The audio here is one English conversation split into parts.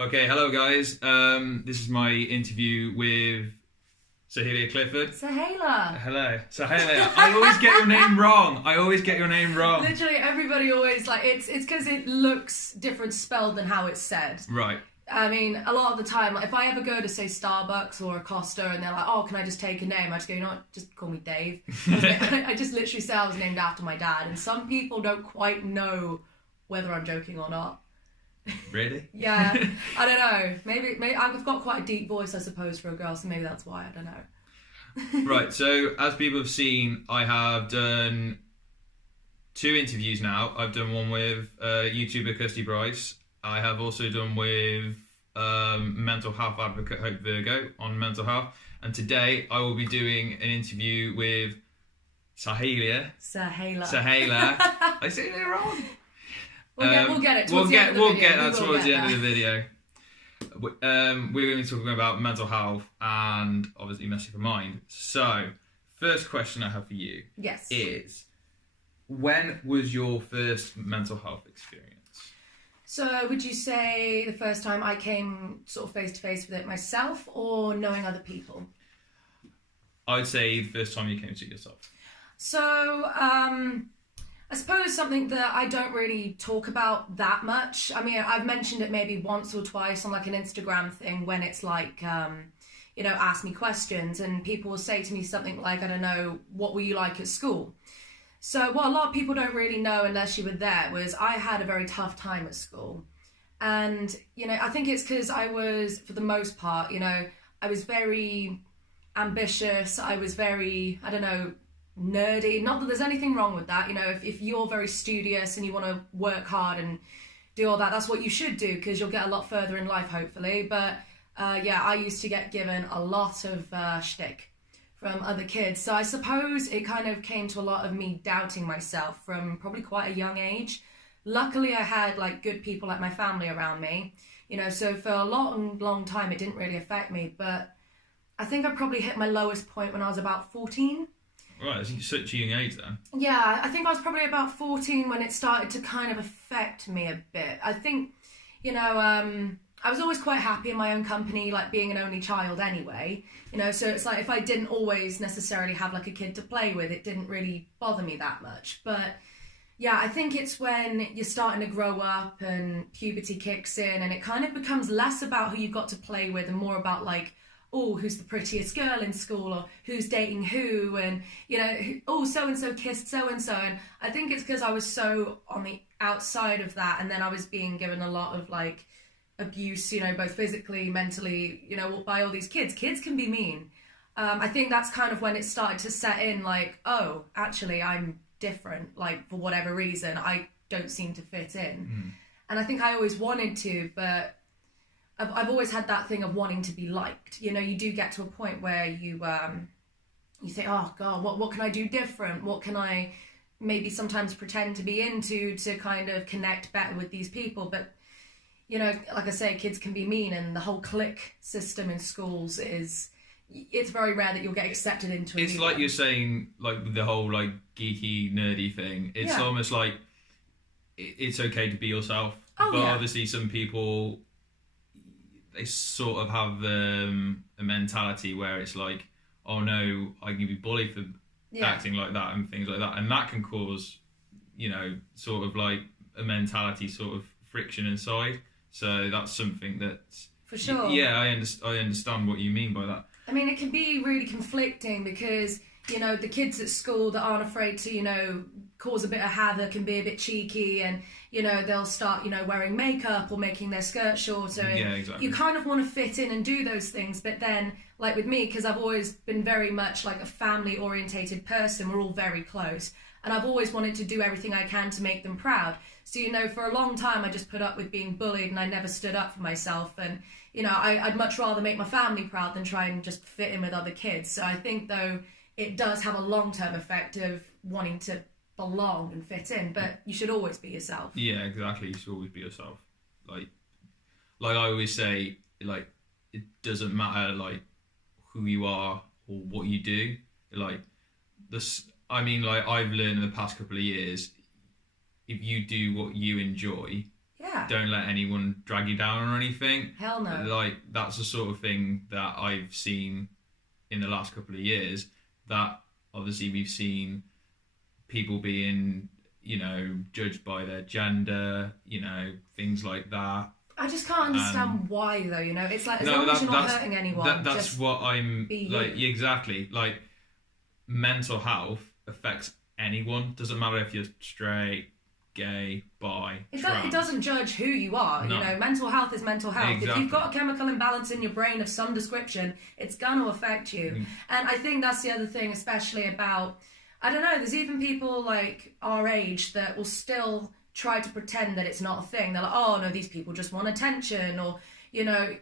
Okay, hello guys. This is my interview with Soheila Clifford. Soheila. Hello. Soheila. I always get your name wrong. Literally everybody always it's because it looks different spelled than how it's said. Right. I mean, a lot of the time, if I ever go to, say, Starbucks or a Costa and they're like, oh, can I just take a name? I just go, you know what, just call me Dave. I just literally say I was named after my dad. And some people don't quite know whether I'm joking or not. Really? Yeah, I don't know. Maybe I've got quite a deep voice, I suppose, for a girl, so maybe that's why, I don't know. Right, so as people have seen, I have done 2 interviews now. I've done one with YouTuber Kirsty Bryce. I have also done with mental health advocate Hope Virgo on mental health. And today I will be doing an interview with Soheila. I said it wrong. We'll get it towards the end of the video. We're going to be talking about mental health and obviously messing with mind. So, first question I have for you is, when was your first mental health experience? So, would you say the first time I came sort of face to face with it myself, or knowing other people? I'd say the first time you came to it yourself. So, I suppose something that I don't really talk about that much. I mean, I've mentioned it maybe once or twice on like an Instagram thing when it's like, ask me questions and people will say to me something like, I don't know, what were you like at school? So what a lot of people don't really know unless you were there was I had a very tough time at school. And, I think it's because I was, for the most part, I was very ambitious. I was very, nerdy. Not that there's anything wrong with that. If you're very studious and you want to work hard and do all that, that's what you should do because you'll get a lot further in life, hopefully. But I used to get given a lot of shtick from other kids. So I suppose it kind of came to a lot of me doubting myself from probably quite a young age. Luckily, I had like good people like my family around me, so for a long time it didn't really affect me. But I think I probably hit my lowest point when I was about 14. Right, that's such a young age then. Yeah, I think I was probably about 14 when it started to kind of affect me a bit. I think, I was always quite happy in my own company, like being an only child anyway. So it's like if I didn't always necessarily have like a kid to play with, it didn't really bother me that much. But yeah, I think it's when you're starting to grow up and puberty kicks in and it kind of becomes less about who you've got to play with and more about like, oh, who's the prettiest girl in school or who's dating who and, oh, so-and-so kissed so-and-so. And I think it's because I was so on the outside of that and then I was being given a lot of like abuse, both physically, mentally, by all these kids. Kids can be mean. I think that's kind of when it started to set in like, oh, actually I'm different, like for whatever reason, I don't seem to fit in. And I think I always wanted to, but I've always had that thing of wanting to be liked. You do get to a point where you say, oh God, what can I do different? What can I maybe sometimes pretend to be into to kind of connect better with these people? But, like I say, kids can be mean and the whole clique system in schools it's very rare that you'll get accepted into it. It's like you're saying, like the whole like geeky, nerdy thing. It's almost like it's okay to be yourself. Oh, but obviously some people, they sort of have a mentality where it's like, oh no, I can be bullied for acting like that and things like that. And that can cause, sort of like a mentality sort of friction inside. So that's something that's... For sure. Yeah, I understand what you mean by that. I mean, it can be really conflicting because, the kids at school that aren't afraid to, cause a bit of havoc and be a bit cheeky and, they'll start, wearing makeup or making their skirt shorter. And yeah, exactly. You kind of want to fit in and do those things. But then, like with me, because I've always been very much like a family-orientated person, we're all very close. And I've always wanted to do everything I can to make them proud. So, for a long time, I just put up with being bullied and I never stood up for myself. And, I'd much rather make my family proud than try and just fit in with other kids. So I think, though, it does have a long-term effect of wanting to belong and fit in, but you should always be yourself. Yeah, exactly. You should always be yourself. Like I always say, like, it doesn't matter, like, who you are or what you do. Like, I've learned in the past couple of years, if you do what you enjoy, Yeah. Don't let anyone drag you down or anything. Hell no. Like, that's the sort of thing that I've seen in the last couple of years, that obviously we've seen people being, judged by their gender, things like that. I just can't understand why, though, It's like, as long as you're not hurting anyone, that's just what I'm, like, you. exactly. Like, mental health affects anyone. Doesn't matter if you're straight, gay, bi, trans. It doesn't judge who you are. No. Mental health is mental health. Exactly. If you've got a chemical imbalance in your brain of some description, it's going to affect you. And I think that's the other thing, especially about, I don't know, there's even people like our age that will still try to pretend that it's not a thing. They're like, oh no, these people just want attention. Or,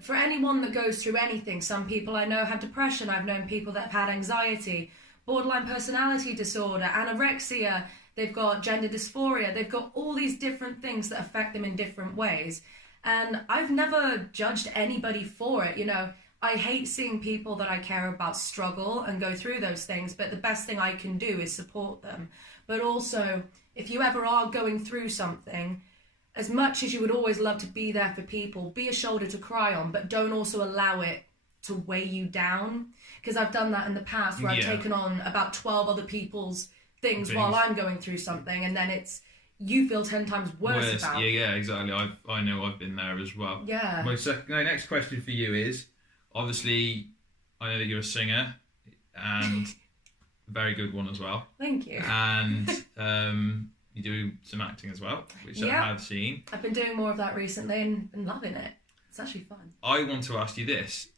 for anyone that goes through anything, some people I know have depression. I've known people that have had anxiety, borderline personality disorder, anorexia. They've got gender dysphoria. They've got all these different things that affect them in different ways. And I've never judged anybody for it. I hate seeing people that I care about struggle and go through those things. But the best thing I can do is support them. But also, if you ever are going through something, as much as you would always love to be there for people, be a shoulder to cry on, but don't also allow it to weigh you down. Because I've done that in the past where I've taken on about 12 other people's things while I'm going through something, and then you feel 10 times worse about. Yeah, exactly. I know I've been there as well. Yeah. My next question for you is, obviously, I know that you're a singer, and a very good one as well. Thank you. And you do some acting as well, which I have seen. I've been doing more of that recently and been loving it. It's actually fun. I want to ask you this.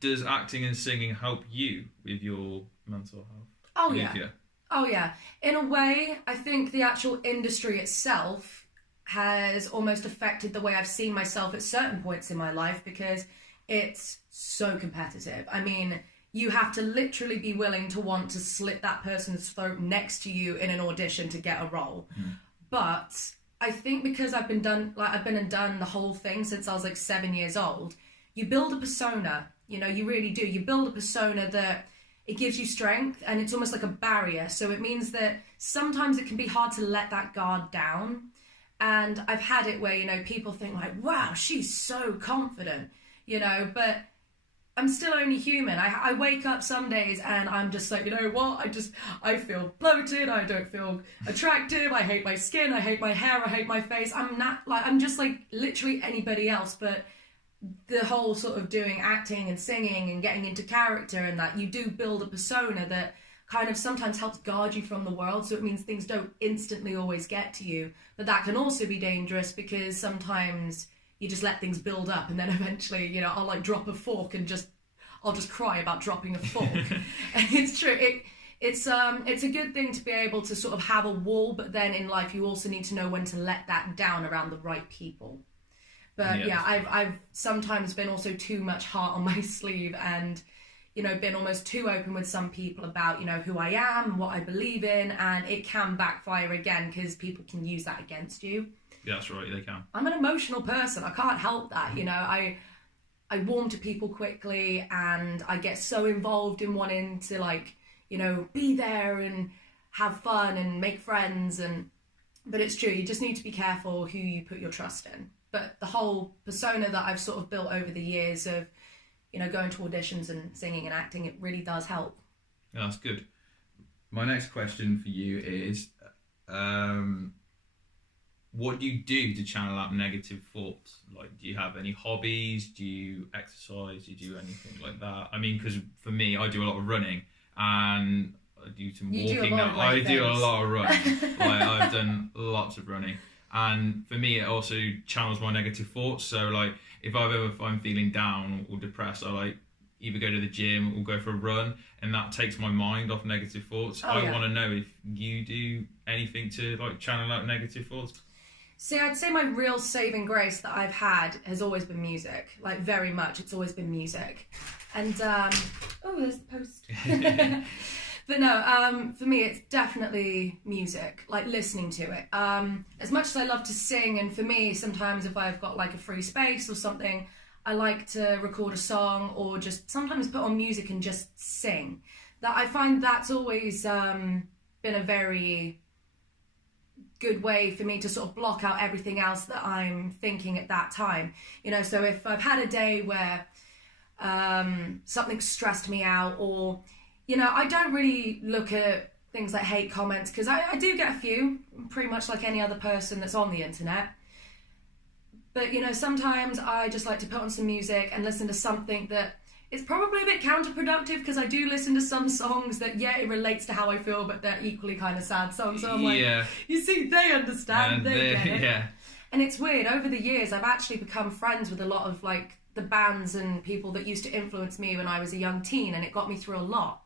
Does acting and singing help you with your mental health? Oh, yeah. Oh, yeah. In a way, I think the actual industry itself has almost affected the way I've seen myself at certain points in my life, because it's so competitive. I mean, you have to literally be willing to want to slit that person's throat next to you in an audition to get a role. But I think because I've been done the whole thing since I was like 7 years old, you build a persona, you really do. You build a persona that it gives you strength, and it's almost like a barrier. So it means that sometimes it can be hard to let that guard down. And I've had it where, people think like, wow, she's so confident, but I'm still only human. I wake up some days and I'm just like, I feel bloated. I don't feel attractive. I hate my skin. I hate my hair. I hate my face. I'm just like literally anybody else, but the whole sort of doing acting and singing and getting into character and that, you do build a persona that kind of sometimes helps guard you from the world. So it means things don't instantly always get to you. But that can also be dangerous, because sometimes you just let things build up, and then eventually, I'll like drop a fork and I'll just cry about dropping a fork. And it's true. It's a good thing to be able to sort of have a wall, but then in life you also need to know when to let that down around the right people. But I've sometimes been also too much heart on my sleeve, and been almost too open with some people about who I am and what I believe in, and it can backfire again because people can use that against you. Yeah, that's right, they can. I'm an emotional person. I can't help that. I warm to people quickly, and I get so involved in wanting to be there and have fun and make friends. But it's true, you just need to be careful who you put your trust in. But the whole persona that I've sort of built over the years of, going to auditions and singing and acting, it really does help. Yeah, that's good. My next question for you is, what do you do to channel out negative thoughts? Like, do you have any hobbies? Do you exercise? Do you do anything like that? I mean, because for me, I do a lot of running, and I do some walking now. I do a lot of running. I've done lots of running. And for me, it also channels my negative thoughts. So, if I'm feeling down or depressed, I either go to the gym or go for a run, and that takes my mind off negative thoughts. I want to know if you do anything to channel out negative thoughts. See, I'd say my real saving grace that I've had has always been music. Very much, it's always been music. And there's the post. But no, for me, it's definitely music, listening to it. As much as I love to sing, and for me, sometimes if I've got a free space or something, I like to record a song or just sometimes put on music and just sing. That I find that's always been a very good way for me to sort of block out everything else that I'm thinking at that time. You know, so if I've had a day where something stressed me out, or, you know, I don't really look at things like hate comments, because I do get a few, pretty much like any other person that's on the internet. But, you know, sometimes I just like to put on some music and listen to something that is probably a bit counterproductive, because I do listen to some songs that, yeah, it relates to how I feel, but they're equally kind of sad songs. So I'm like, you see, they understand, they get it. Yeah. And it's weird, over the years, I've actually become friends with a lot of, like, the bands and people that used to influence me when I was a young teen, and it got me through a lot.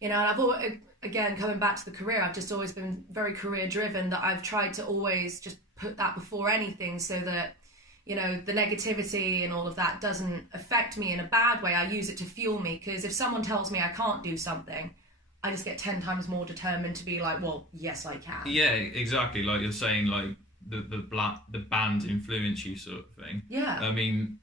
You know, and I've always, again, coming back to the career, I've just always been very career driven, that I've tried to always just put that before anything, so that, you know, the negativity and all of that doesn't affect me in a bad way. I use it to fuel me, because if someone tells me I can't do something, I just get 10 times more determined to be like, well, yes, I can. Yeah, exactly. Like you're saying, like the band influence you, sort of thing. Yeah. I mean,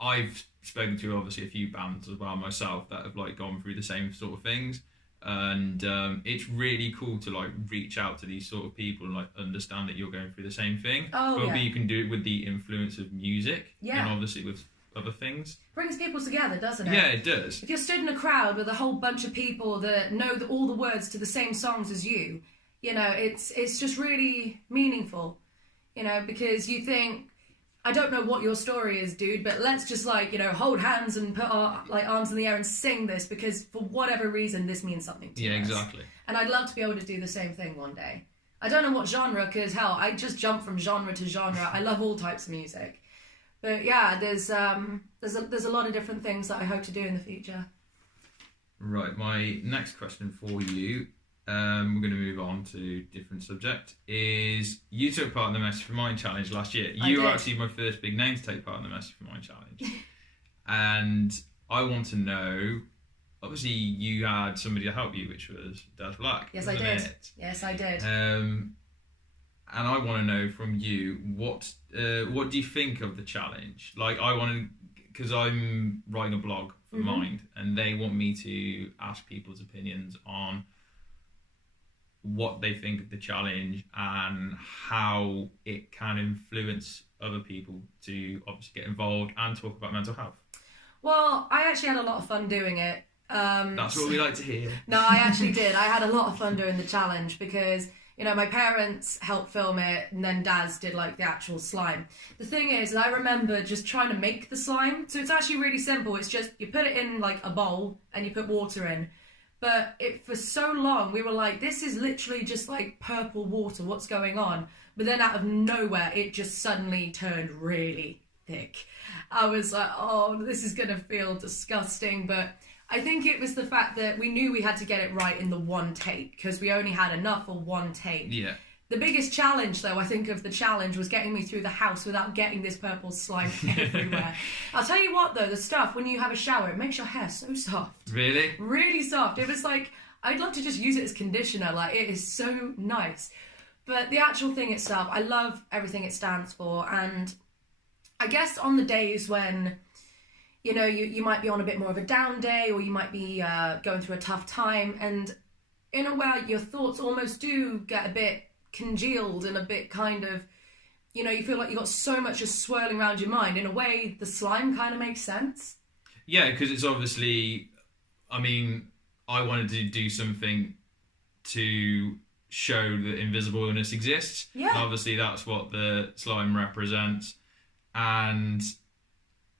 I've spoken to obviously a few bands as well myself that have like gone through the same sort of things, and it's really cool to like reach out to these sort of people and like understand that you're going through the same thing. But you can do it with the influence of music, and obviously with other things. Brings people together, doesn't it? Yeah, it does. If you're stood in a crowd with a whole bunch of people that know all the words to the same songs as you, you know, it's just really meaningful, you know, because you think, I don't know what your story is, dude, but let's just, like, you know, hold hands and put our, like, arms in the air and sing this, because for whatever reason this means something to us. Yeah, exactly. And I'd love to be able to do the same thing one day. I don't know what genre, because hell, I just jump from genre to genre. I love all types of music. But yeah, there's a lot of different things that I hope to do in the future. Right, my next question for you, we're going to move on to different subject, is you took part in the Message for Mine challenge last year. You were actually my first big name to take part in the Message for Mine challenge. And I want to know, obviously you had somebody to help you, which was Daz Black. Yes, I did. Yes, I did. And I want to know from you, what do you think of the challenge? Like, I want to, because I'm writing a blog for Mind, and they want me to ask people's opinions on what they think of the challenge and how it can influence other people to obviously get involved and talk about mental health. Well, I actually had a lot of fun doing it. That's what we like to hear. No, I actually did. I had a lot of fun doing the challenge, because, you know, my parents helped film it, and then Daz did, like, the actual slime. The thing is, I remember just trying to make the slime. So it's actually really simple. It's just, you put it in, like, a bowl, and you put water in. But for so long, we were like, this is literally just, like, purple water. What's going on? But then out of nowhere, it just suddenly turned really thick. I was like, oh, this is going to feel disgusting. But I think it was the fact that we knew we had to get it right in the one take, because we only had enough for one take. Yeah. The biggest challenge, though, I think of the challenge was getting me through the house without getting this purple slime everywhere. I'll tell you what, though, the stuff, when you have a shower, it makes your hair so soft. Really? Really soft. It was like, I'd love to just use it as conditioner. Like, it is so nice. But the actual thing itself, I love everything it stands for. And I guess on the days when, you know, you might be on a bit more of a down day, or you might be going through a tough time, and in a way your thoughts almost do get a bit congealed and a bit kind of, you know, you feel like you've got so much just swirling around your mind. In a way, the slime kind of makes sense. Yeah, because it's obviously, I mean, I wanted to do something to show that invisible illness exists. Yeah. And obviously that's what the slime represents. And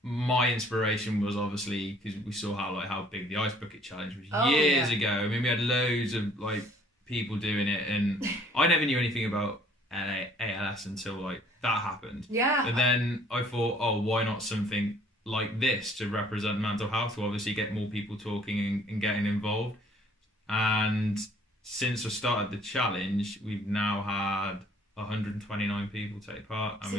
my inspiration was obviously, because we saw how big the Ice Bucket Challenge was years ago. I mean, we had loads of, like, people doing it, and I never knew anything about ALS until, like, that happened. Yeah. And then I thought, oh, why not something like this to represent mental health, to obviously get more people talking and getting involved. And since I started the challenge, we've now had 129 people take part, and See,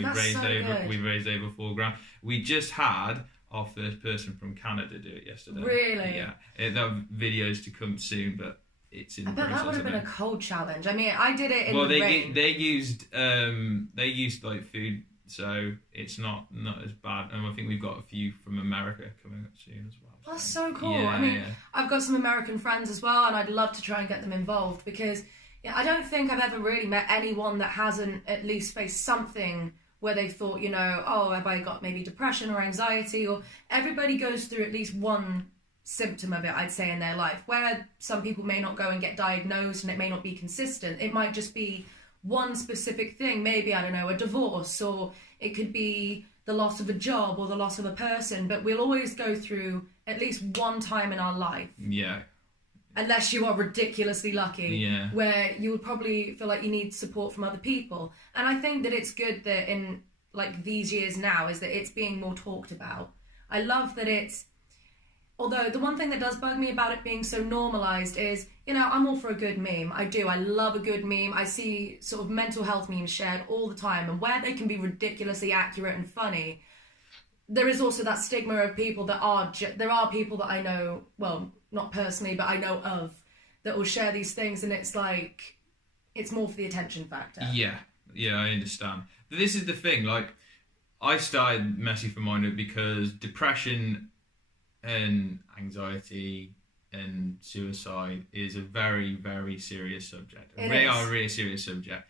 we've raised over $4,000. We just had our first person from Canada do it yesterday. Really? Yeah. That video's to come soon, but it's in the process. I bet that would have been a cold challenge. I mean, I did it in the rain. They used like food, so it's not as bad. And I think we've got a few from America coming up soon as well. That's so cool. Yeah, I mean, I've got some American friends as well, and I'd love to try and get them involved, because, Yeah, I don't think I've ever really met anyone that hasn't at least faced something where they thought, you know, oh, have I got maybe depression or anxiety? Or everybody goes through at least one symptom of it, I'd say, in their life, where some people may not go and get diagnosed and it may not be consistent. It might just be one specific thing, maybe, I don't know, a divorce, or it could be the loss of a job or the loss of a person, but we'll always go through at least one time in our life. Yeah. Unless you are ridiculously lucky, Yeah. where you would probably feel like you need support from other people. And I think that it's good that in like these years now is that it's being more talked about. I love that it's, although the one thing that does bug me about it being so normalised is, you know, I'm all for a good meme. I do. I love a good meme. I see sort of mental health memes shared all the time, and where they can be ridiculously accurate and funny, there is also that stigma of people that are, there are people that I know, well, not personally, but I know of, that will share these things, and it's like, it's more for the attention factor. Yeah, I understand. But this is the thing, like, I started Messy for Mind because depression and anxiety and suicide is a very, very serious subject. They are a really serious subject.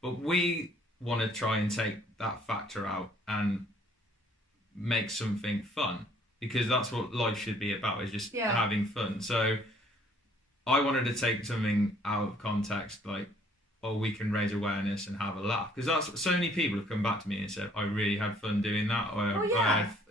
But we want to try and take that factor out and make something fun, because that's what life should be about, is just having fun. So I wanted to take something out of context, like, oh, we can raise awareness and have a laugh, because that's, so many people have come back to me and said, I really had fun doing that,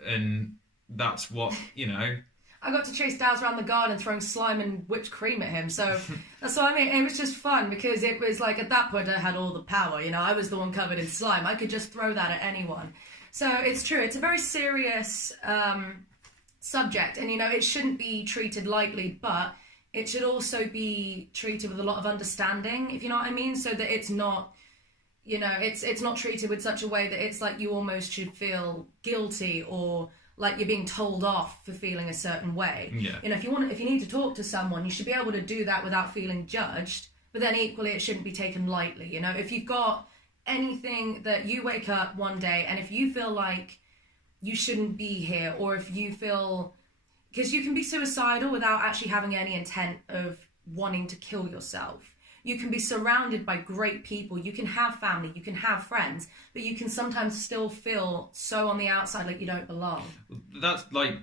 and that's what, you know, I got to chase Daz around the garden throwing slime and whipped cream at him, so that's what I mean. It was just fun, because it was like, at that point I had all the power, you know, I was the one covered in slime, I could just throw that at anyone. So it's true, it's a very serious subject, and you know, it shouldn't be treated lightly, but it should also be treated with a lot of understanding, if you know what I mean, so that it's not, you know, it's not treated with such a way that it's like you almost should feel guilty, or like you're being told off for feeling a certain way. Yeah. You know, if you need to talk to someone, you should be able to do that without feeling judged, but then equally it shouldn't be taken lightly. You know, if you've got anything that you wake up one day and if you feel like you shouldn't be here, or if you feel, because you can be suicidal without actually having any intent of wanting to kill yourself. You can be surrounded by great people, you can have family, you can have friends, but you can sometimes still feel so on the outside like you don't belong. That's like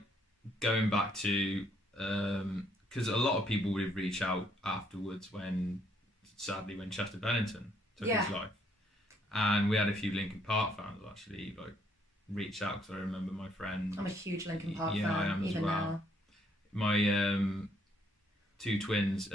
going back to, because a lot of people would reach out afterwards when Chester Bennington took his life. And we had a few Linkin Park fans actually like reach out, because I remember my friend. I'm a huge Linkin Park fan. I am as even well. Now. My two twins,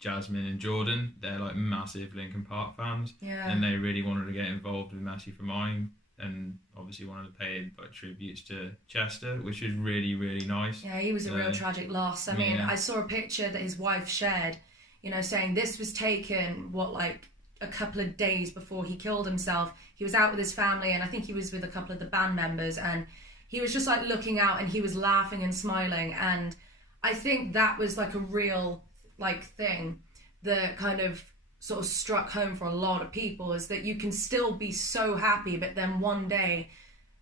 Jasmine and Jordan, they're like massive Linkin Park fans, and they really wanted to get involved with Messy for Mine, and obviously wanted to pay like tributes to Chester, which is really, really nice. Yeah, he was a real tragic loss. I mean, I saw a picture that his wife shared, you know, saying this was taken like a couple of days before he killed himself. He was out with his family, and I think he was with a couple of the band members, and he was just like looking out, and he was laughing and smiling, and I think that was like a real like thing that kind of sort of struck home for a lot of people, is that you can still be so happy, but then one day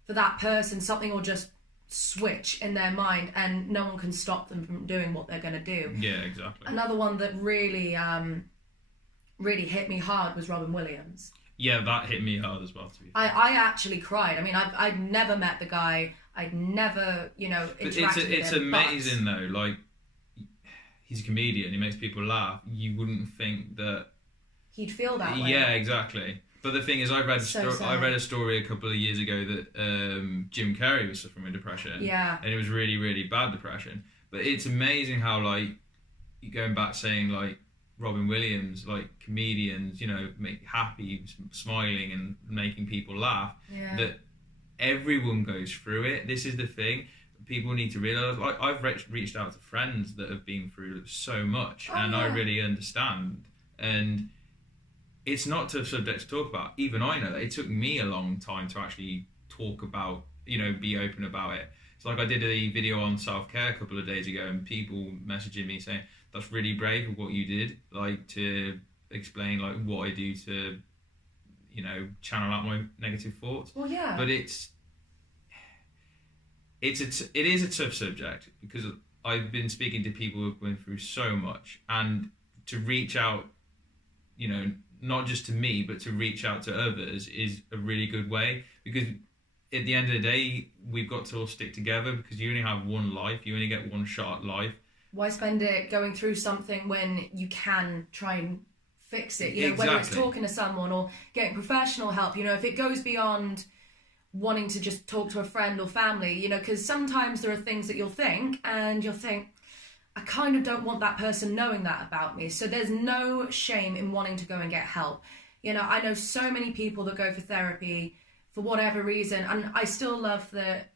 for that person something will just switch in their mind and no one can stop them from doing what they're going to do. Yeah, exactly. Another one that really really hit me hard was Robin Williams. Yeah, that hit me hard as well, to be fair. I actually cried. I mean, I'd never met the guy. I'd never, you know, interacted with him. It's amazing though, like, he's a comedian, he makes people laugh. You wouldn't think that he'd feel that way. Yeah, exactly. But the thing is, I read a story a couple of years ago that Jim Carrey was suffering with depression. Yeah. And it was really, really bad depression. But it's amazing how, like, going back saying, like, Robin Williams, like, comedians, you know, make happy, smiling and making people laugh, that everyone goes through it. This is the thing. People need to realise, like, I've reached out to friends that have been through so much, I really understand. And it's not a tough subject to talk about. Even I know that it took me a long time to actually talk about, you know, be open about it. It's like I did a video on self-care a couple of days ago, and people messaging me saying, that's really brave of what you did, like, to explain, like, what I do to, you know, channel out my negative thoughts. Well, yeah. But it is a tough subject, because I've been speaking to people who've been through so much, and to reach out you know, not just to me, but to reach out to others is a really good way, because at the end of the day, we've got to all stick together, because you only have one life. You only get one shot at life. Why spend it going through something when you can try and fix it? You know, Exactly. whether it's talking to someone or getting professional help, you know, if it goes beyond wanting to just talk to a friend or family, you know, because sometimes there are things that you'll think, I kind of don't want that person knowing that about me. So there's no shame in wanting to go and get help. You know, I know so many people that go for therapy for whatever reason, and I still love that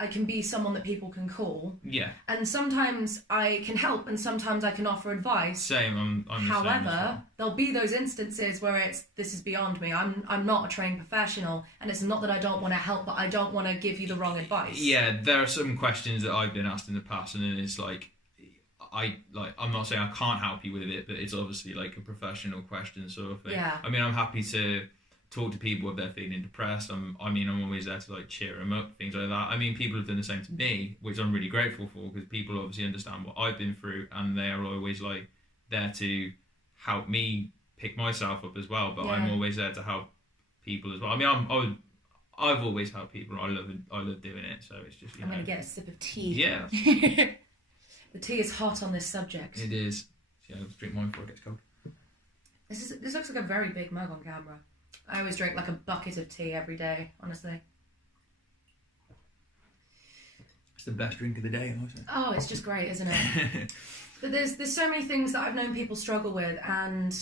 I can be someone that people can call. Yeah. And sometimes I can help, and sometimes I can offer advice. Same. I'm the same as However, well. there'll be those instances where this is beyond me. I'm not a trained professional, and it's not that I don't want to help, but I don't want to give you the wrong advice. Yeah, there are some questions that I've been asked in the past, and then it's like, I'm not saying I can't help you with it, but it's obviously like a professional question sort of thing. Yeah. I mean, I'm happy to talk to people if they're feeling depressed. I'm always there to like cheer them up, things like that. I mean, people have done the same to me, which I'm really grateful for, because people obviously understand what I've been through, and they are always like there to help me pick myself up as well. But Yeah. I'm always there to help people as well. I mean, I've always helped people. I love doing it. So it's just, I'm going to get a sip of tea. Yeah. The tea is hot on this subject. It is. Yeah, I'll drink mine before it gets cold. This looks like a very big mug on camera. I always drink like a bucket of tea every day, honestly. It's the best drink of the day, honestly. Oh, it's just great, isn't it? But there's so many things that I've known people struggle with, and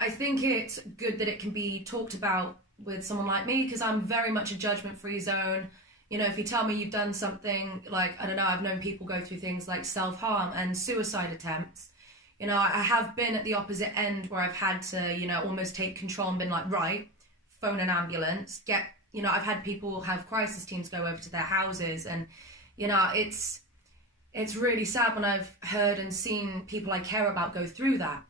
I think it's good that it can be talked about with someone like me, because I'm very much a judgment-free zone. You know, if you tell me you've done something, like, I don't know, I've known people go through things like self-harm and suicide attempts. You know, I have been at the opposite end where I've had to, you know, almost take control and been like, right, phone an ambulance, you know, I've had people have crisis teams go over to their houses, and, you know, it's really sad when I've heard and seen people I care about go through that.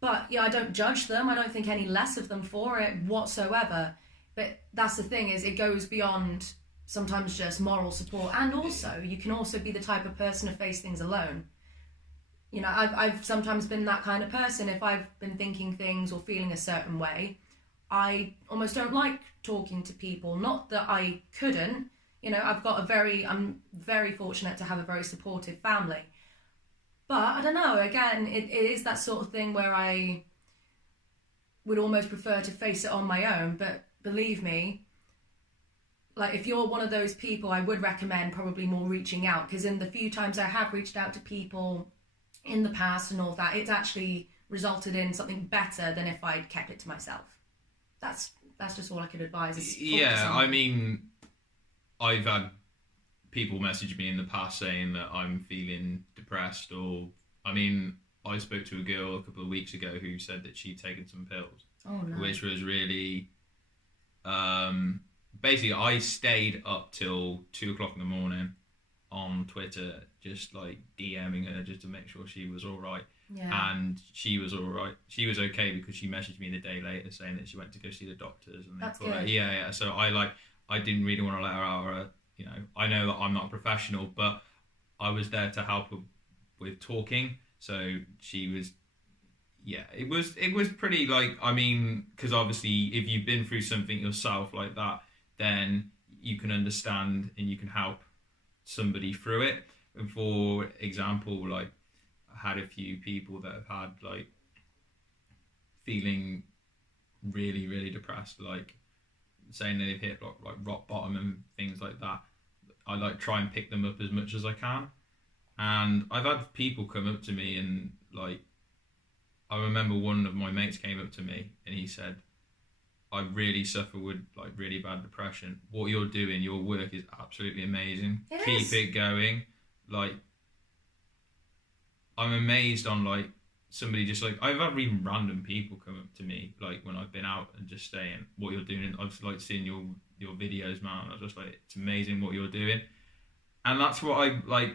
But, yeah, I don't judge them. I don't think any less of them for it whatsoever. But that's the thing, is it goes beyond sometimes just moral support. And also, you can also be the type of person to face things alone. You know, I've sometimes been that kind of person. If I've been thinking things or feeling a certain way, I almost don't like talking to people. Not that I couldn't. You know, I'm very fortunate to have a very supportive family. But I don't know, again, it is that sort of thing where I would almost prefer to face it on my own. But believe me, like, if you're one of those people, I would recommend probably more reaching out, because in the few times I have reached out to people in the past and all that, it's actually resulted in something better than if I'd kept it to myself. That's just all I could advise. Yeah, I mean, I've had people message me in the past saying that I'm feeling depressed, or, I mean, I spoke to a girl a couple of weeks ago who said that she'd taken some pills. Oh, no. Which was really, basically, I stayed up till 2 o'clock in the morning on Twitter, just like DMing her just to make sure she was all right. Yeah. And she was all right. She was okay, because she messaged me the day later saying that she went to go see the doctors. And That's good. good. Yeah. So I didn't really want to let her out. You know, I know that I'm not a professional, but I was there to help her with talking. So she was, yeah, it was pretty, like, I mean, because obviously if you've been through something yourself like that, then you can understand and you can help somebody through it. And for example, like, I had a few people that have had, like, feeling really, really depressed, like saying they've hit like rock bottom and things like that. I like try and pick them up as much as I can. And I've had people come up to me, and like, I remember one of my mates came up to me and he said, I really suffer with like really bad depression. What you're doing, your work is absolutely amazing. Keep it going. Like, I'm amazed on like somebody just like, I've had even random people come up to me like when I've been out and just saying what you're doing. I've like seen your videos, man. I was just like, it's amazing what you're doing. And that's what I like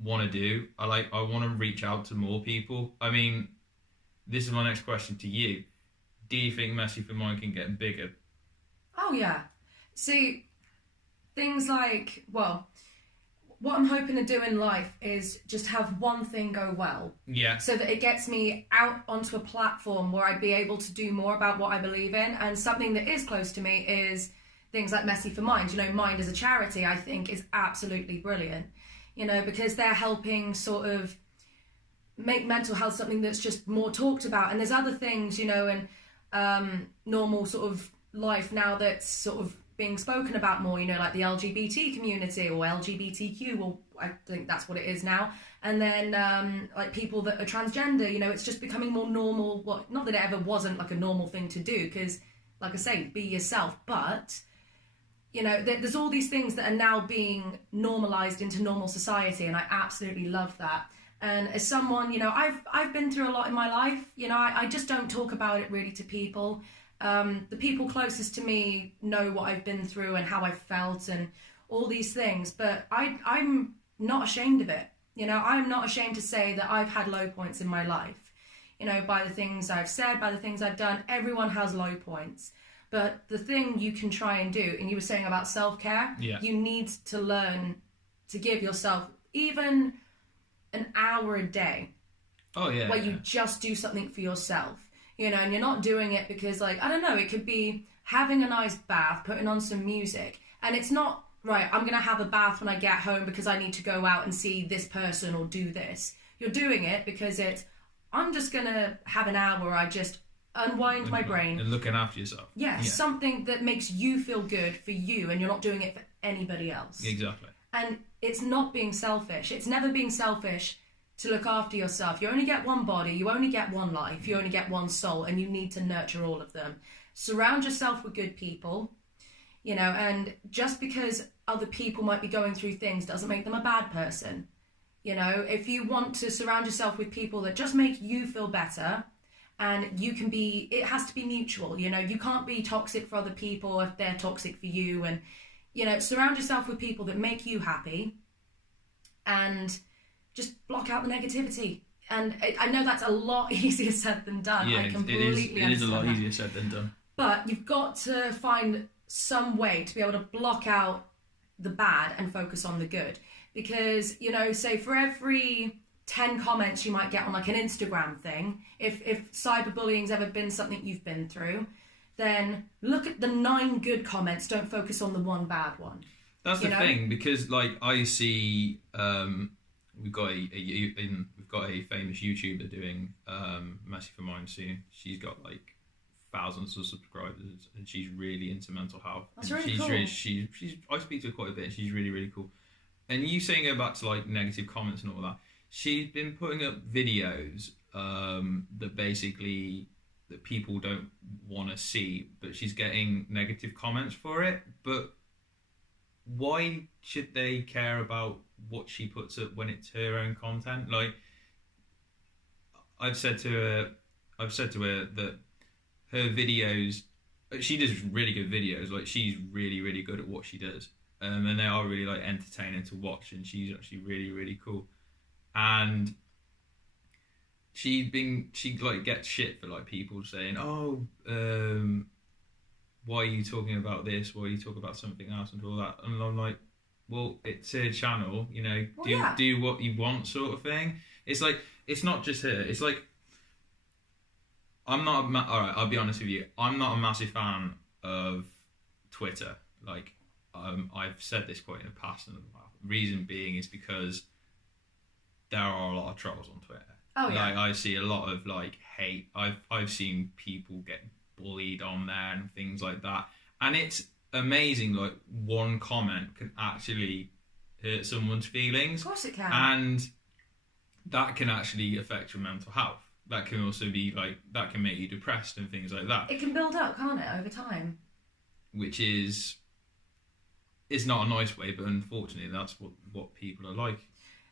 want to do. I want to reach out to more people. I mean, this is my next question to you. Do you think Messy for Mine can get bigger? Oh, yeah. See, things like, well, what I'm hoping to do in life is just have one thing go well. Yeah. So that it gets me out onto a platform where I'd be able to do more about what I believe in. And something that is close to me is things like Messy for Mind. You know, Mind as a charity, I think, is absolutely brilliant. You know, because they're helping sort of make mental health something that's just more talked about. And there's other things, you know, and normal sort of life now that's sort of being spoken about more, you know, like the LGBT community or LGBTQ, or I think that's what it is now. And then like people that are transgender, you know, it's just becoming more normal. Well, not that it ever wasn't like a normal thing to do, because like I say, be yourself. But, you know, there's all these things that are now being normalized into normal society, and I absolutely love that. And as someone, you know, I've been through a lot in my life. You know, I just don't talk about it really to people. The people closest to me know what I've been through and how I've felt and all these things, but I'm not ashamed of it. You know, I'm not ashamed to say that I've had low points in my life. You know, by the things I've said, by the things I've done, everyone has low points. But the thing you can try and do, and you were saying about self-care, you need to learn to give yourself even an hour a day. Oh, yeah. Where you just do something for yourself. You know, and you're not doing it because, like, I don't know, it could be having a nice bath, putting on some music. And it's not, right, I'm going to have a bath when I get home because I need to go out and see this person or do this. You're doing it because I'm just going to have an hour where I just unwind my brain. And looking after yourself. Yeah, something that makes you feel good for you, and you're not doing it for anybody else. Exactly. And it's not being selfish. It's never being selfish to look after yourself. You only get one body, you only get one life, you only get one soul, and you need to nurture all of them. Surround yourself with good people, you know, and just because other people might be going through things doesn't make them a bad person. You know, if you want to surround yourself with people that just make you feel better, and you can be, it has to be mutual, you know, you can't be toxic for other people if they're toxic for you, and, you know, surround yourself with people that make you happy, and just block out the negativity. And I know that's a lot easier said than done. Yeah, I completely it is a lot that. easier said than done. But you've got to find some way to be able to block out the bad and focus on the good. Because, you know, say for every 10 comments you might get on like an Instagram thing, if cyberbullying's ever been something you've been through, then look at the 9 good comments, don't focus on the one bad one. That's the thing, because like I see we've got a famous YouTuber doing Messy for Mind soon. She's got like thousands of subscribers, and she's really into mental health. That's and really cool. I speak to her quite a bit, and she's really, really cool. And you saying go back to like negative comments and all that, she's been putting up videos that basically that people don't want to see, but she's getting negative comments for it. But why should they care about what she puts up when it's her own content? Like, I've said to her that her videos, she does really good videos. Like, she's really, really good at what she does, and they are really like entertaining to watch. And she's actually really, really cool. And she like gets shit for like people saying, "Oh, why are you talking about this? Why are you talking about something else?" and all that. And I'm like, well, it's her channel, you know, do what you want, sort of thing. It's like, it's not just her. It's like, alright, I'll be honest with you, I'm not a massive fan of Twitter. Like, I've said this quite in the past, and the reason being is because there are a lot of trolls on Twitter. Oh yeah. Like, I see a lot of like hate. I've seen people get bullied on there and things like that, and it's amazing. Like, one comment can actually hurt someone's feelings. Of course it can. And that can actually affect your mental health. That can also be like, that can make you depressed and things like that. It can build up, can't it, over time? Which is, it's not a nice way, but unfortunately that's what people are like.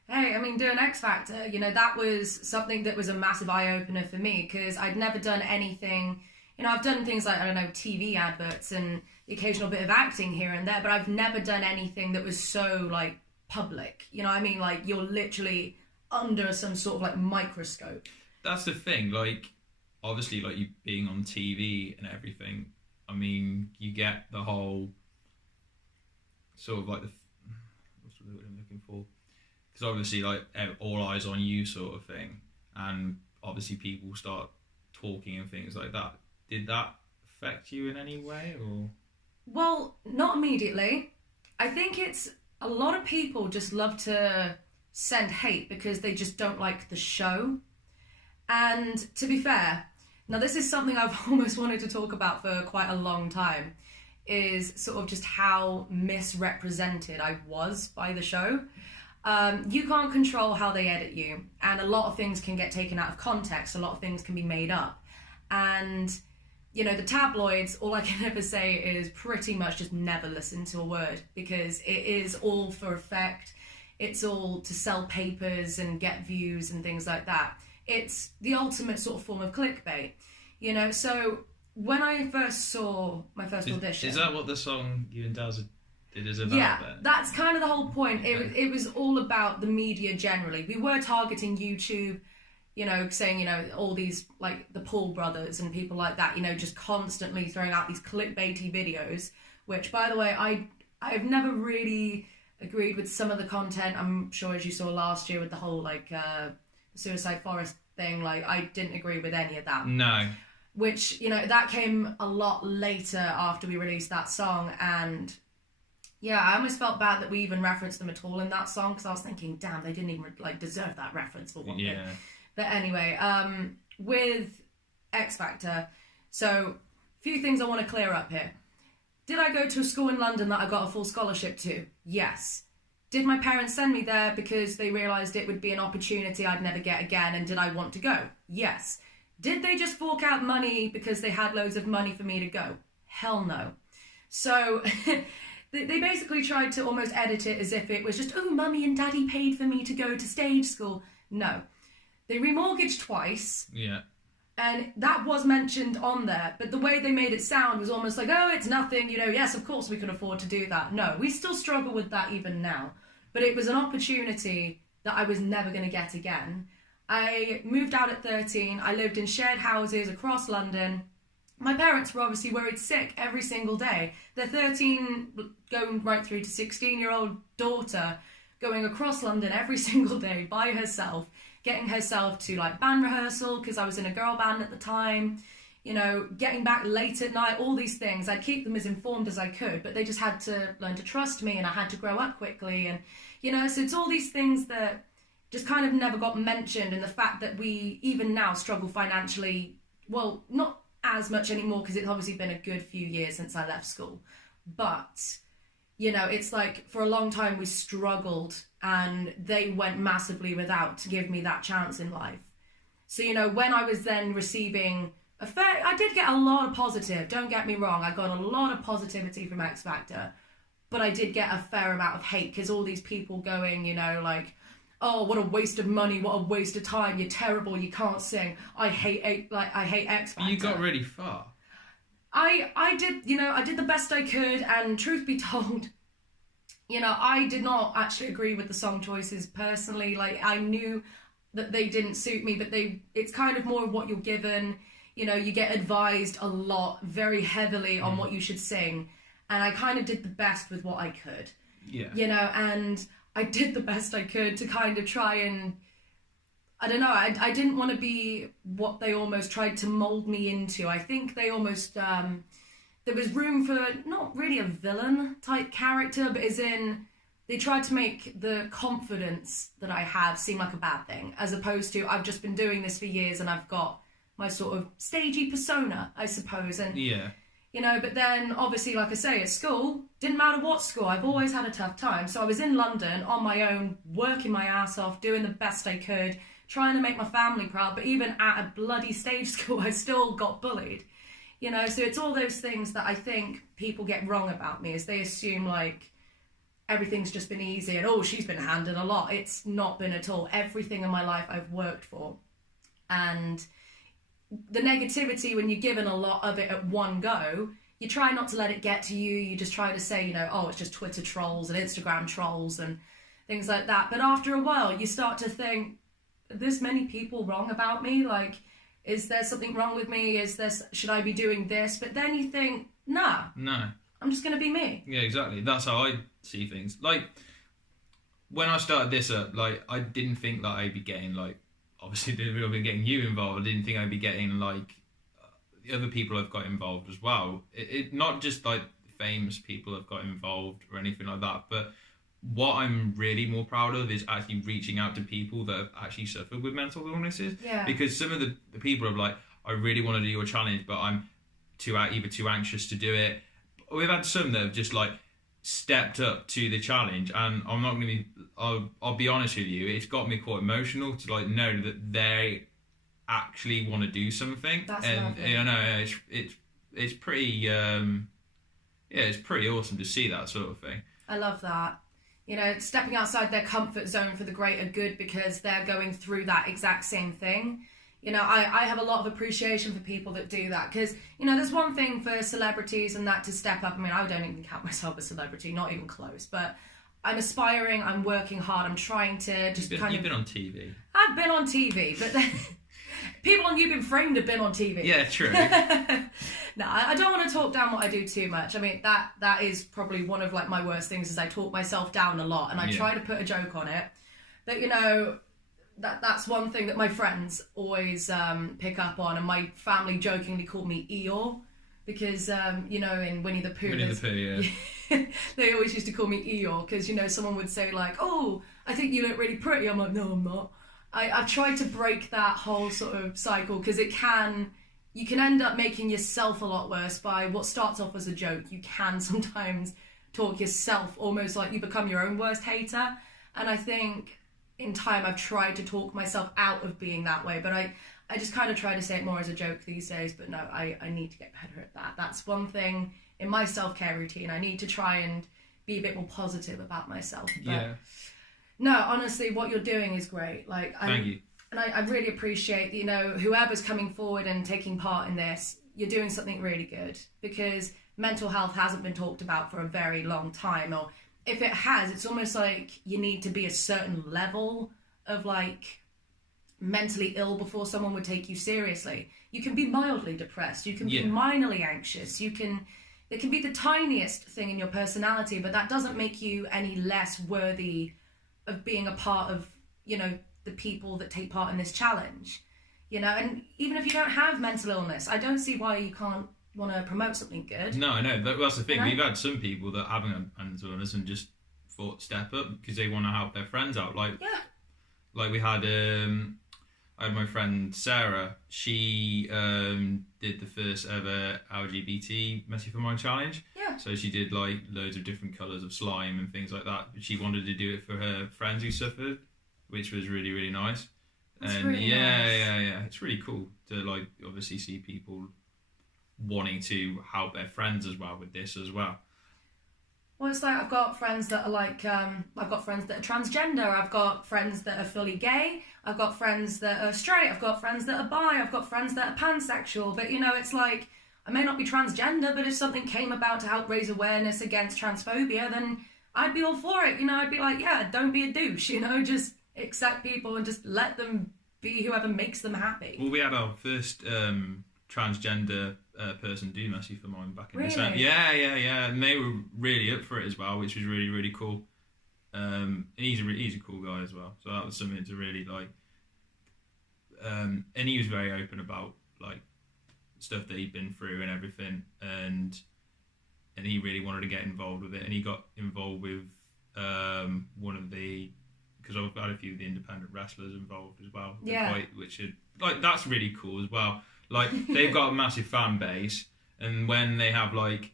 Hey, I mean, doing X Factor, you know, that was something that was a massive eye-opener for me, because I'd never done anything. You know, I've done things like, I don't know, TV adverts and the occasional bit of acting here and there, but I've never done anything that was so, like, public. You know what I mean? Like, you're literally under some sort of, like, microscope. That's the thing. Like, obviously, like, you being on TV and everything, I mean, you get the whole sort of, like, the word I'm looking for? Because obviously, like, all eyes on you sort of thing, and obviously people start talking and things like that. Did that affect you in any way, or? Well, not immediately. I think it's a lot of people just love to send hate because they just don't like the show. And to be fair, now this is something I've almost wanted to talk about for quite a long time, is sort of just how misrepresented I was by the show. You can't control how they edit you, and a lot of things can get taken out of context, a lot of things can be made up. And, you know, the tabloids, all I can ever say is pretty much just never listen to a word, because it is all for effect. It's all to sell papers and get views and things like that. It's the ultimate sort of form of clickbait, you know. So when I first saw my first audition... Is that what the song You and Daz did is about? Yeah, then? that's kind of the whole point. It was all about the media generally. We were targeting YouTube, you know, saying, you know, all these, like, the Paul brothers and people like that, you know, just constantly throwing out these clickbaity videos, which, by the way, I've never really agreed with some of the content. I'm sure, as you saw last year with the whole, like, Suicide Forest thing, like, I didn't agree with any of that. No. Which, you know, that came a lot later after we released that song, and yeah, I almost felt bad that we even referenced them at all in that song, because I was thinking, damn, they didn't even, like, deserve that reference for one thing. But anyway, with X Factor, so a few things I want to clear up here. Did I go to a school in London that I got a full scholarship to? Yes. Did my parents send me there because they realised it would be an opportunity I'd never get again, and did I want to go? Yes. Did they just fork out money because they had loads of money for me to go? Hell no. So they basically tried to almost edit it as if it was just, oh, mummy and daddy paid for me to go to stage school. No. They remortgaged twice. Yeah. And that was mentioned on there, but the way they made it sound was almost like, oh, it's nothing, you know, yes, of course we can afford to do that. No, we still struggle with that even now. But it was an opportunity that I was never going to get again. I moved out at 13. I lived in shared houses across London. My parents were obviously worried sick every single day. Their 13 going right through to 16-year-old daughter going across London every single day by herself, getting herself to, like, band rehearsal, because I was in a girl band at the time, you know, getting back late at night, all these things. I'd keep them as informed as I could, but they just had to learn to trust me, and I had to grow up quickly. And, you know, so it's all these things that just kind of never got mentioned, and the fact that we even now struggle financially, well, not as much anymore, because it's obviously been a good few years since I left school. But, you know, it's like for a long time we struggled, and they went massively without to give me that chance in life. So, you know, when I was then receiving I did get a lot of positive, don't get me wrong, I got a lot of positivity from X Factor, but I did get a fair amount of hate, because all these people going, you know, like, oh, what a waste of money, what a waste of time, you're terrible, you can't sing, I hate X Factor. You got really far. I did, you know, I did the best I could, and truth be told, you know, I did not actually agree with the song choices personally. Like, I knew that they didn't suit me, but it's kind of more of what you're given. You know, you get advised a lot, very heavily on what you should sing, and I kind of did the best with what I could. Yeah. You know, and I did the best I could to kind of try and, I don't know, I didn't want to be what they almost tried to mould me into. I think they almost, there was room for not really a villain type character, but as in, they tried to make the confidence that I have seem like a bad thing, as opposed to, I've just been doing this for years and I've got my sort of stagey persona, I suppose. And yeah. You know, but then obviously, like I say, at school, didn't matter what school, I've always had a tough time. So I was in London on my own, working my ass off, doing the best I could, trying to make my family proud. But even at a bloody stage school, I still got bullied. You know, so it's all those things that I think people get wrong about me, is they assume, like, everything's just been easy and, oh, she's been handed a lot. It's not been at all. Everything in my life I've worked for. And the negativity, when you're given a lot of it at one go, you try not to let it get to you. You just try to say, you know, oh, it's just Twitter trolls and Instagram trolls and things like that. But after a while, you start to think, are this many people wrong about me? Like, is there something wrong with me? Should I be doing this? But then you think, nah. No. I'm just going to be me. Yeah, exactly. That's how I see things. Like, when I started this up, like, I didn't think that I'd be getting, like, obviously I've been getting you involved. I didn't think I'd be getting, like, the other people I've got involved as well. It not just like famous people have got involved or anything like that, but what I'm really more proud of is actually reaching out to people that have actually suffered with mental illnesses. Yeah. Because some of the people are like, I really want to do your challenge, but I'm either too anxious to do it. We've had some that have just like stepped up to the challenge, and I'm not going to. I'll be honest with you, it's got me quite emotional to like know that they actually want to do something. That's and lovely. you know, it's pretty. It's pretty awesome to see that sort of thing. I love that. You know, stepping outside their comfort zone for the greater good because they're going through that exact same thing. You know, I have a lot of appreciation for people that do that because, you know, there's one thing for celebrities and that to step up. I mean, I don't even count myself a celebrity, not even close, but I'm aspiring, I'm working hard, I'm trying to just You've been on TV. I've been on TV, but then people on You've Been Framed have been on TV. Yeah, true. No, I don't want to talk down what I do too much. I mean, that is probably one of like my worst things is I talk myself down a lot and I try to put a joke on it. But, you know, that's one thing that my friends always pick up on, and my family jokingly call me Eeyore because, you know, in Winnie the Pooh, yeah. they always used to call me Eeyore because, you know, someone would say like, oh, I think you look really pretty. I'm like, no, I'm not. I've tried to break that whole sort of cycle because you can end up making yourself a lot worse by what starts off as a joke. You can sometimes talk yourself almost like you become your own worst hater. And I think in time I've tried to talk myself out of being that way, but I just kind of try to say it more as a joke these days. But no, I need to get better at that. That's one thing in my self-care routine. I need to try and be a bit more positive about myself. But Yeah. no, honestly, what you're doing is great. Like, Thank you. And I really appreciate, you know, whoever's coming forward and taking part in this, you're doing something really good because mental health hasn't been talked about for a very long time. Or if it has, it's almost like you need to be a certain level of like mentally ill before someone would take you seriously. You can be mildly depressed. You can be minorly anxious. There can be the tiniest thing in your personality, but that doesn't make you any less worthy of being a part of, you know, the people that take part in this challenge, you know. And even if you don't have mental illness, I don't see why you can't want to promote something good. No, I know. That's the thing. You know? We've had some people that haven't had mental illness and just thought step up because they want to help their friends out. Like we had I had my friend Sarah. She did the first ever LGBT Messy for Mine challenge. Yeah. So she did like loads of different colours of slime and things like that. She wanted to do it for her friends who suffered, which was really, really nice. That's and really nice. Yeah. It's really cool to like obviously see people wanting to help their friends as well with this as well. Well, it's like I've got friends that are like, I've got friends that are transgender, I've got friends that are fully gay, I've got friends that are straight, I've got friends that are bi, I've got friends that are pansexual, but you know, it's like, I may not be transgender, but if something came about to help raise awareness against transphobia, then I'd be all for it, you know. I'd be like, yeah, don't be a douche, you know, just accept people and just let them be whoever makes them happy. Well, we had our first transgender person do Messy for Mine back in December. Really? Yeah. And they were really up for it as well, which was really, really cool. And he's a cool guy as well. So that was something to really like. And he was very open about like stuff that he'd been through and everything, and he really wanted to get involved with it. And he got involved with one of the, because I've had a few of the independent wrestlers involved as well. Yeah. Which is like, that's really cool as well. Like they've got a massive fan base, and when they have like,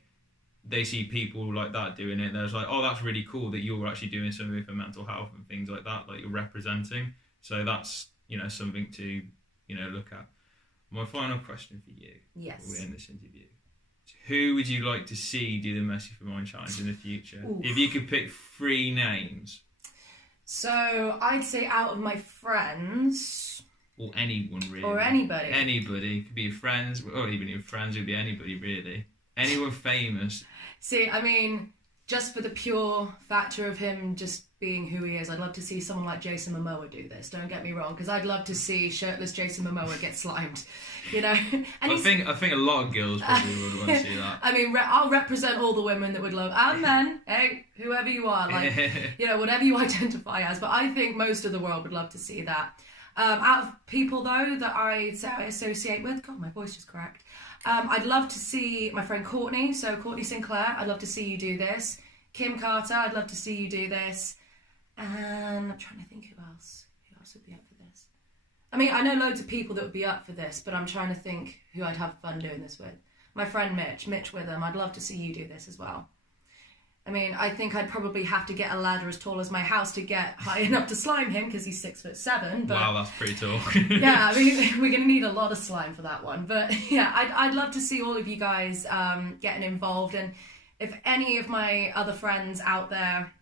they see people like that doing it, they're just like, oh, that's really cool that you're actually doing something for mental health and things like that, like you're representing. So that's, you know, something to, you know, look at. My final question for you. Yes. Before we end this interview. Who would you like to see do the Messy for Mine challenge in the future? Oof. If you could pick 3 names. So I'd say out of my friends, Or anyone really. or anybody. Anybody. Could be your friends, or even your friends, could be anybody really. Anyone famous. See, I mean, just for the pure factor of him just being who he is, I'd love to see someone like Jason Momoa do this. Don't get me wrong, because I'd love to see shirtless Jason Momoa get slimed, you know. And I think a lot of girls probably would want to see that. I mean, I'll represent all the women that would love, and men, hey, whoever you are, like, you know, whatever you identify as. But I think most of the world would love to see that. Out of people though that I associate with, God, my voice just cracked. I'd love to see my friend Courtney, so Courtney Sinclair, I'd love to see you do this. Kim Carter, I'd love to see you do this. And I'm trying to think who else would be up for this. I mean, I know loads of people that would be up for this, but I'm trying to think who I'd have fun doing this with. My friend Mitch Witham, I'd love to see you do this as well. I mean, I think I'd probably have to get a ladder as tall as my house to get high enough to slime him, because he's 6'7". But wow, that's pretty tall. yeah, I mean, we're going to need a lot of slime for that one. But yeah, I'd love to see all of you guys getting involved. And if any of my other friends out there,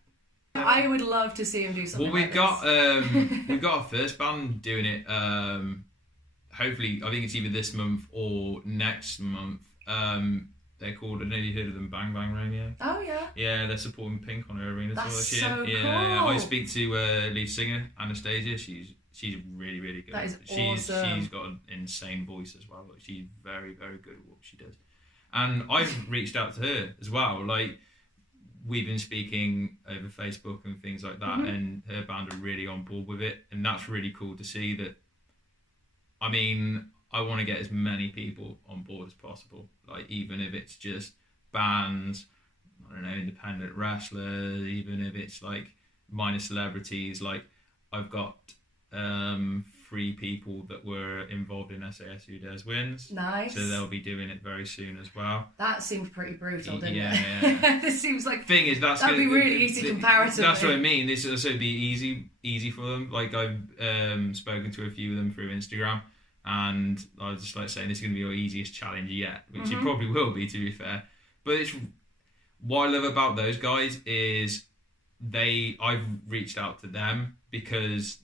I would love to see him do something. Well, we've got our first band doing it. Hopefully, I think it's either this month or next month. They're called, I don't know if you heard of them, Bang Bang Radio. Oh yeah. Yeah, they're supporting Pink on her arena tour this year. That's so yeah, cool. I speak to lead singer Anastasia. She's really, really good. That is awesome. She's got an insane voice as well. She's very, very good at what she does. And I've reached out to her as well. Like, we've been speaking over Facebook and things like that, and her band are really on board with it, and that's really cool to see that. I mean, I want to get as many people on board as possible, like, even if it's just bands, I don't know, independent wrestlers, even if it's like minor celebrities. Like, I've got 3 people that were involved in SAS Who Dares Wins. Nice. So they'll be doing it very soon as well. That seemed pretty brutal, didn't it? Yeah. This seems like Thing is, that'd be really easy comparatively. That's what I mean. This will also be easy for them. Like, I've spoken to a few of them through Instagram, and I was just like saying this is going to be your easiest challenge yet, which it probably will be, to be fair. But it's what I love about those guys is I've reached out to them because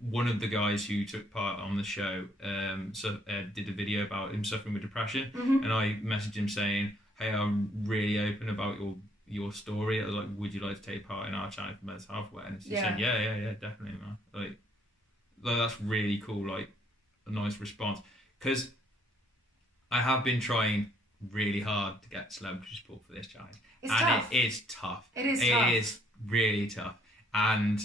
one of the guys who took part on the show did a video about him suffering with depression, and I messaged him saying, hey, I'm really open about your story. I was like, would you like to take part in our channel for mental health awareness? He said, yeah, definitely, man. Like, that's really cool, like, a nice response. Because I have been trying really hard to get celebrity support for this challenge. It's tough. It is tough. It is tough. It is really tough. And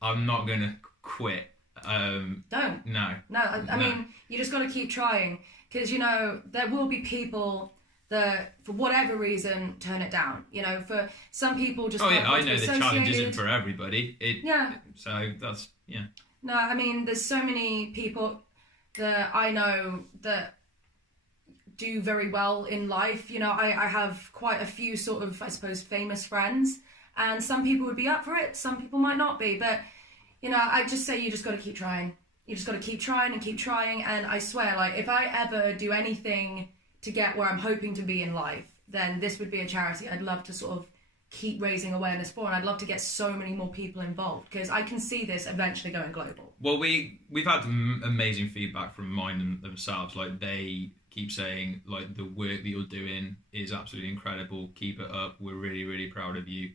I'm not going to quit. Don't. No. I mean, you just got to keep trying, because, you know, there will be people that, for whatever reason, turn it down. You know, for some people just... Oh yeah, I know the challenge isn't for everybody. So that's, yeah. No, I mean, there's so many people that I know that do very well in life. You know, I have quite a few sort of, I suppose, famous friends, and some people would be up for it, some people might not be, but, you know, I just say you just got to keep trying. You just got to keep trying, and I swear, like, if I ever do anything to get where I'm hoping to be in life, then this would be a charity I'd love to sort of keep raising awareness for, and I'd love to get so many more people involved, because I can see this eventually going global. Well, we've had amazing feedback from Mine themselves. Like, they keep saying, like, the work that you're doing is absolutely incredible. Keep it up. We're really, really proud of you,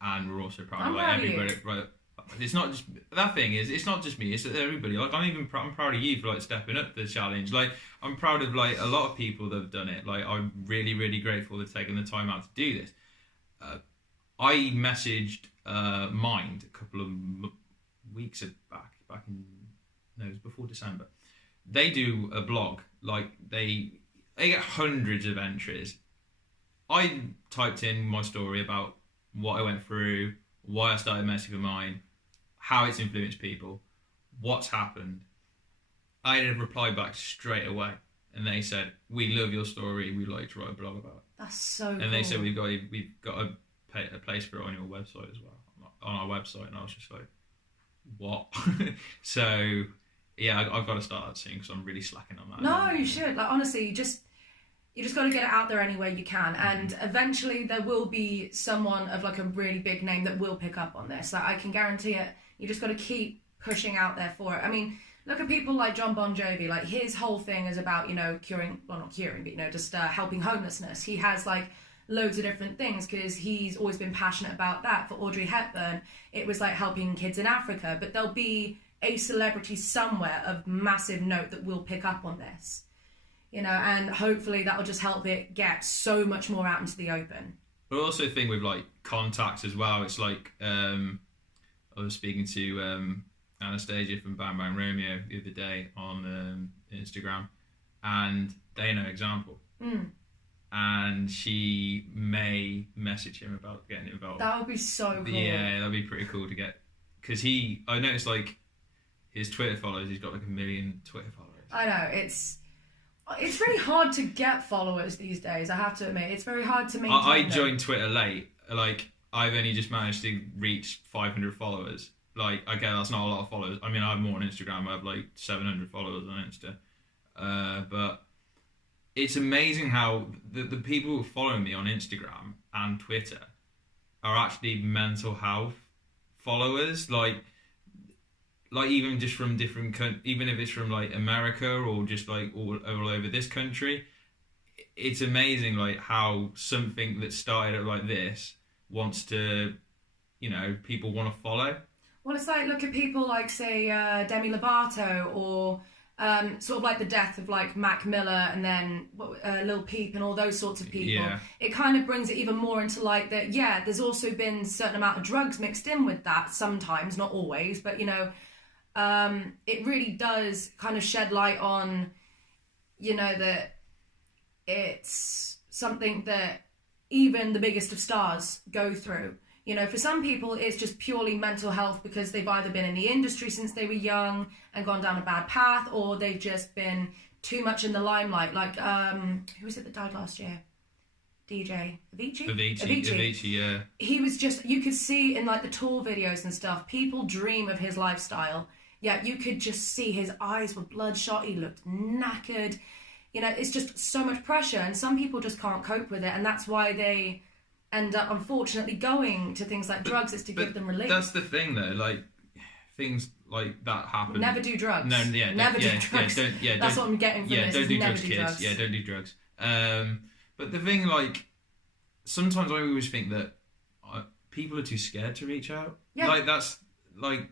and we're also proud of, like, everybody. Right, it's not just that thing is. It's not just me. It's everybody. Like, I'm proud of you for, like, stepping up the challenge. Like, I'm proud of, like, a lot of people that have done it. Like, I'm really, really grateful for taking the time out to do this. I messaged Mind a couple of weeks back in, no, it was before December. They do a blog, like, they get hundreds of entries. I typed in my story about what I went through, why I started messing with Mind, how it's influenced people, what's happened. I had a reply back straight away, and they said, we love your story, we'd like to write a blog about it. That's so cool. And they said, we've got a place for it on your website as well, on our website. And I was just like, what? So yeah, I've got to start that soon, because I'm really slacking on that. No, you should. Like, honestly, you just got to get it out there any way you can, and eventually there will be someone of, like, a really big name that will pick up on this. Like, I can guarantee it. You just got to keep pushing out there for it. I mean, look at people like John Bon Jovi. Like, his whole thing is about, you know, not curing, but, you know, just helping homelessness. He has, like, loads of different things because he's always been passionate about that. For Audrey Hepburn, it was like helping kids in Africa, but there'll be a celebrity somewhere of massive note that will pick up on this, you know, and hopefully that will just help it get so much more out into the open. But I also think with like contacts as well, it's like I was speaking to Anastasia from Bang Bang Romeo the other day on Instagram, and they know example. And she may message him about getting involved. That would be so cool. Yeah, that'd be pretty cool to get, because I noticed like his Twitter followers, he's got like 1 million Twitter followers. I know, it's really hard to get followers these days, I have to admit. It's very hard to maintain. I joined Twitter late. Like, I've only just managed to reach 500 followers. Like, okay, that's not a lot of followers. I mean, I have more on Instagram. I have like 700 followers on Insta. But it's amazing how the people who follow me on Instagram and Twitter are actually mental health followers. Like even just from different, even if it's from like America or just like all over this country, it's amazing like how something that started like this wants to, you know, people want to follow. Well, it's like, look at people like, say, Demi Lovato, or sort of like the death of like Mac Miller, and then Lil Peep and all those sorts of people. Yeah. It kind of brings it even more into like that, yeah, there's also been a certain amount of drugs mixed in with that sometimes, not always, but, you know, it really does kind of shed light on, you know, that it's something that even the biggest of stars go through. You know, for some people, it's just purely mental health because they've either been in the industry since they were young and gone down a bad path, or they've just been too much in the limelight. Like, who was it that died last year? DJ Avicii, yeah. He was just, you could see in like the tour videos and stuff, people dream of his lifestyle. Yeah, you could just see his eyes were bloodshot. He looked knackered. You know, it's just so much pressure, and some people just can't cope with it, and that's why they end up unfortunately going to things like drugs, is to give them relief. That's the thing though, like things like that happen. Never do drugs. No, yeah, never do drugs. That's what I'm getting from this. Don't do never drugs, do kids. drugs. Yeah, don't do drugs. But the thing, like, sometimes I always think that people are too scared to reach out. Yeah. Like that's like,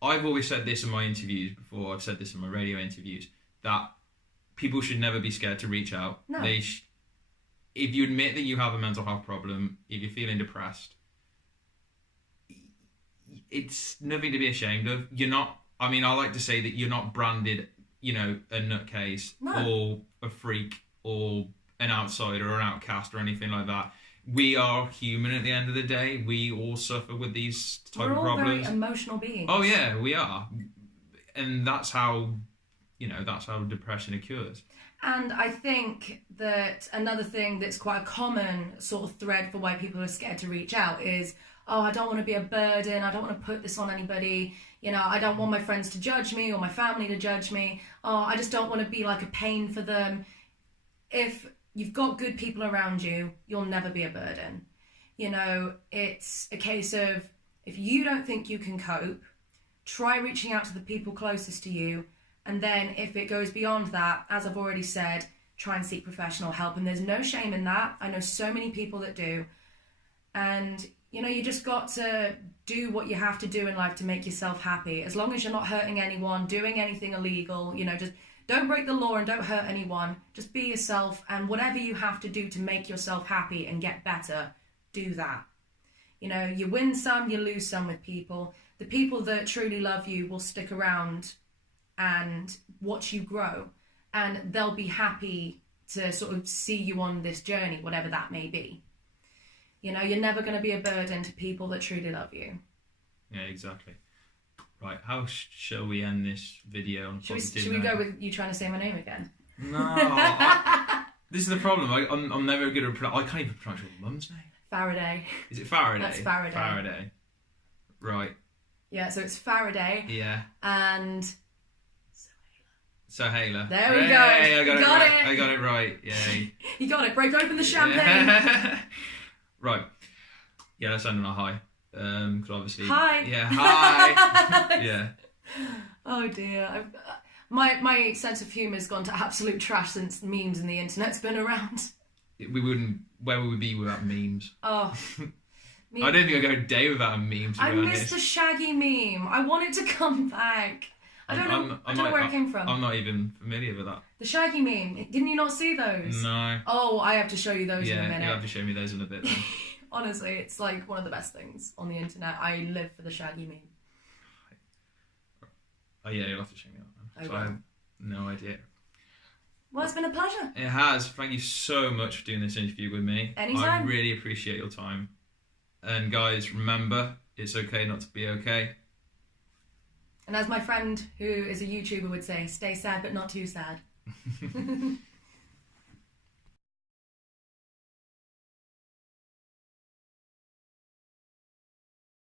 I've always said this in my interviews before. I've said this in my radio interviews, that people should never be scared to reach out. No. If you admit that you have a mental health problem, if you're feeling depressed, it's nothing to be ashamed of. You're not, I mean, I like to say that you're not branded, you know, a nutcase or a freak or an outsider or an outcast or anything like that. We are human at the end of the day. We all suffer with these type of problems. We're all very emotional beings. Oh yeah, we are. And that's how, you know, that's how depression occurs. And I think that another thing that's quite a common sort of thread for why people are scared to reach out is, oh, I don't want to be a burden. I don't want to put this on anybody. You know, I don't want my friends to judge me or my family to judge me. Oh, I just don't want to be like a pain for them. If you've got good people around you, you'll never be a burden. You know, it's a case of, if you don't think you can cope, try reaching out to the people closest to you. And then if it goes beyond that, as I've already said, try and seek professional help. And there's no shame in that. I know so many people that do. And, you know, you just got to do what you have to do in life to make yourself happy. As long as you're not hurting anyone, doing anything illegal, you know, just don't break the law and don't hurt anyone. Just be yourself, and whatever you have to do to make yourself happy and get better, do that. You know, you win some, you lose some with people. The people that truly love you will stick around and watch you grow, and they'll be happy to sort of see you on this journey, whatever that may be. You know, you're never going to be a burden to people that truly love you. Yeah, exactly. Right, how shall we end this video on positive Should we go with you trying to say my name again? No, this is the problem. I'm never good at I can't even pronounce your mum's name. Faraday. Is it Faraday? That's Faraday. Faraday. Right. Yeah, so it's Faraday. Yeah. And Soheila. There we go. I got Got it. it. I got it right. Yay. You got it. Break open the champagne. Yeah. Right. Yeah, let's end on a high. Because obviously. Hi. Yeah. Hi. Yeah. Oh dear. My sense of humour's gone to absolute trash since memes and the internet's been around. we wouldn't. Where would we be without memes? Oh. I don't think I'd go a day without a meme. I missed the Shaggy meme. I want it to come back. I don't know where it came from. I'm not even familiar with that. The Shaggy meme. Didn't you not see those? No. Oh, I have to show you those in a minute. Yeah, you have to show me those in a bit then. Honestly, it's like one of the best things on the internet. I live for the Shaggy meme. Oh yeah, you'll have to show me that. I have no idea. Well, it's been a pleasure. It has. Thank you so much for doing this interview with me. Anytime. I really appreciate your time. And guys, remember, it's okay not to be okay. And as my friend who is a YouTuber would say, stay sad but not too sad.